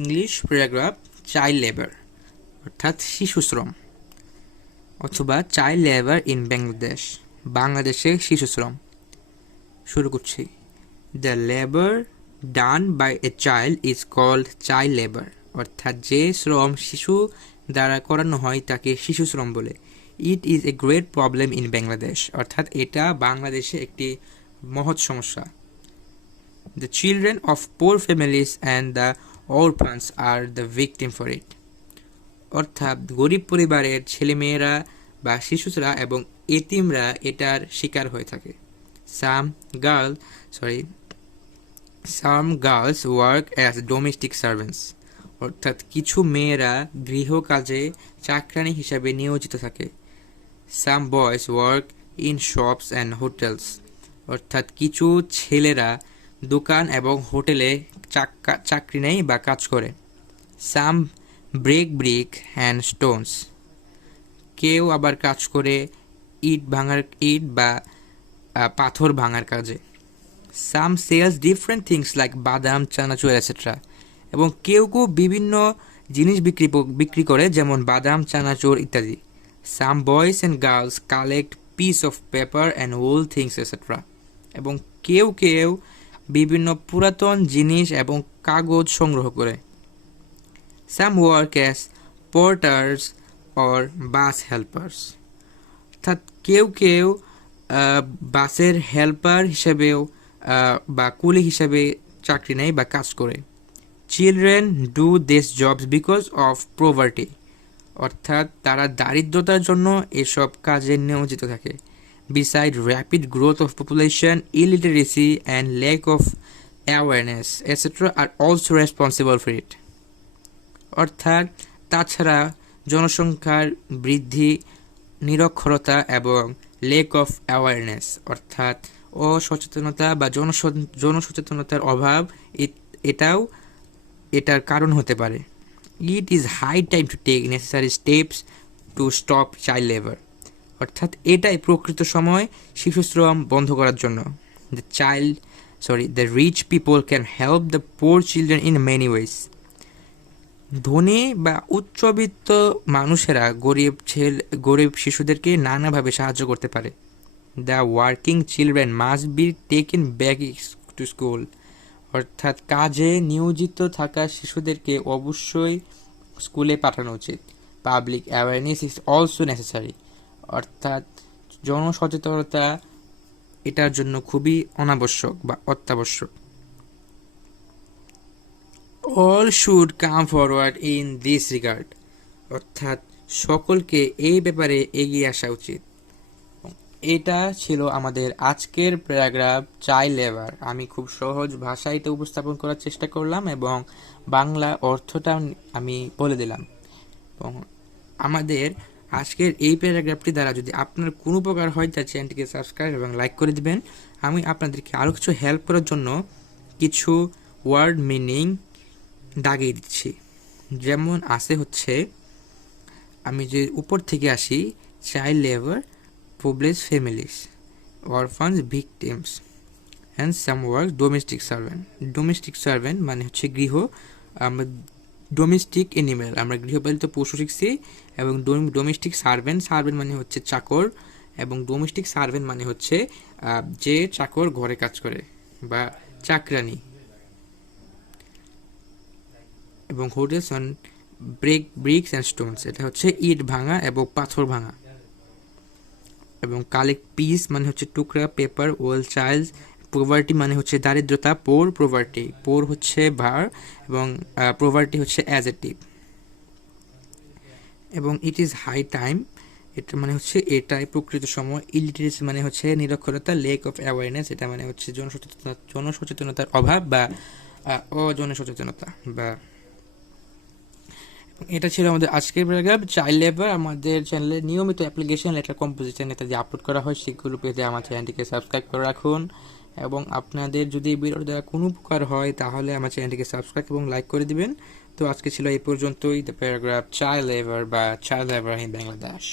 English paragraph child labour অর্থাৎ শিশু শ্রম, অথবা চাইল্ড লেবার ইন বাংলাদেশ, বাংলাদেশে শিশু শ্রম। শুরু করছি। The labour done by a child is called child labour, অর্থাৎ যে শ্রম শিশু দ্বারা করানো হয় তাকে শিশু শ্রম বলে। It is a great problem in Bangladesh, অর্থাৎ এটা বাংলাদেশে একটি মহৎ সমস্যা। The children of poor families and the orphans are the victim for it, অর্থাৎ গরিব পরিবারের ছেলেমেয়েরা বা শিশুরা এবং এতিমরা এটার শিকার হয়ে থাকে। Some girls work as domestic servants, অর্থাৎ কিছু মেয়েরা গৃহকাজে চাকরানী হিসাবে নিয়োজিত থাকে। Some boys work in shops and hotels, অর্থাৎ কিছু ছেলেরা দোকান এবং হোটেলে চাকরি নেয় বা কাজ করে। Some break brick and stones, কেউ আবার কাজ করে ইট বা পাথর ভাঙার কাজে। Some sells different things like বাদাম, চানাচুর এটসেট্রা, এবং কেউ বিভিন্ন জিনিস বিক্রি করে, যেমন বাদাম, চানাচুর ইত্যাদি। Some boys and girls collect piece of paper and old things etcetera, এবং কেউ বিভিন্ন পুরাতন জিনিস এবং কাগজ সংগ্রহ করে। Some work as porters or bus helpers, অর্থাৎ কেউ বাসের হেল্পার হিসেবেও বা কুলি হিসেবে চাকরি নেয় বা কাজ করে। Children do these jobs because of poverty, অর্থাৎ তারা দারিদ্রতার জন্য এসব কাজে নিয়োজিত থাকে। Besides rapid growth of population, illiteracy and lack of awareness etc. are also responsible for it, অর্থাৎ তাছাড়া জনসংখ্যার বৃদ্ধি, নিরক্ষরতা এবং লেক অফ অ্যাওয়ারনেস, অর্থাৎ অসচেতনতা বা জনসচেতনতার অভাব এটার কারণ হতে পারে। It is high time to take necessary steps to stop child labour, অর্থাৎ এটাই প্রকৃত সময় শিশুশ্রম বন্ধ করার জন্য। The rich people can help the poor children in many ways, ধনী বা উচ্চবিত্ত মানুষেরা গরিব শিশুদেরকে নানাভাবে সাহায্য করতে পারে। The working children must be taken back to school, অর্থাৎ কাজে নিয়োজিত থাকা শিশুদেরকে অবশ্যই স্কুলে পাঠানো উচিত। Public awareness is also necessary, অর্থাৎ জনসচেতনতা এটার জন্য খুবই অনাবশ্যক বা অত্যাবশ্যক। All should come forward in this regard, অর্থাৎ সকলকে এই ব্যাপারে এগিয়ে আসা উচিত। এটা ছিল আমাদের আজকের প্যারাগ্রাফ চাইল্ড লেবার। আমি খুব সহজ ভাষায় এটা উপস্থাপন করার চেষ্টা করলাম এবং বাংলা অর্থটা আমি বলে দিলাম। এবং আমাদের আজকের এই প্যারাগ্রাফটি দ্বারা যদি আপনার কোনো উপকার হয় তার চ্যানেলটিকে সাবস্ক্রাইব এবং লাইক করে দিবেন। আমি আপনাদেরকে আরও কিছু হেল্প করার জন্য কিছু ওয়ার্ড মিনিং দাগিয়ে দিচ্ছি। যেমন হচ্ছে আমি যে উপর থেকে আসি, child labour, powerless families, orphans, victims and some work, domestic servant. Domestic servant মানে হচ্ছে আমরা ডোমেস্টিক এনিম্যাল, আমরা গৃহপালিত পশু শিখছি। এবং ডোমেস্টিক সার্ভেন্ট মানে হচ্ছে চাকর, এবং ডোমেস্টিক সার্ভেন্ট মানে হচ্ছে যে চাকর ঘরে কাজ করে বা চাকরানি। এবং hotels on bricks and stones, এটা হচ্ছে ইট ভাঙা এবং পাথর ভাঙা। এবং কালেক্ট পিস মানে হচ্ছে টুকরা, পেপার, ওয়েল চাইল্ড। পোভার্টি মানে হচ্ছে দারিদ্রতা, পোর পোভার্টি, পোর হচ্ছে ভার এবং পোভার্টি হচ্ছে অ্যাজেটিভ। এবং ইট ইজ হাই টাইম, এটা মানে হচ্ছে এটাই প্রকৃত সময়। ইলিটারেসি মানে হচ্ছে নিরক্ষরতা, লেক অফ অ্যাওয়ারনেস, এটা মানে হচ্ছে জনসচেতনতার অভাব বা অজনসচেতনতা বা। এটা ছিল আমাদের আজকের প্যারাগ্রাফ চাইল্ড লেবার। আমাদের চ্যানেলে নিয়মিত অ্যাপ্লিকেশন, লেটার কম্পোজিশন ইত্যাদি আপলোড করা হয়, সেগুলো পেতে আমার চ্যানেলটিকে সাবস্ক্রাইব করে রাখুন। এবং আপনাদের যদি ভিডিওর দ্বারা কোনো উপকার হয় তাহলে আমার চ্যানেলটিকে সাবস্ক্রাইব এবং লাইক করে দিবেন। তো আজকে ছিল এই পর্যন্তই, দ্য প্যারাগ্রাফ চাইল্ড লেবার বা চাইল্ড লেবার ইন বাংলাদেশ।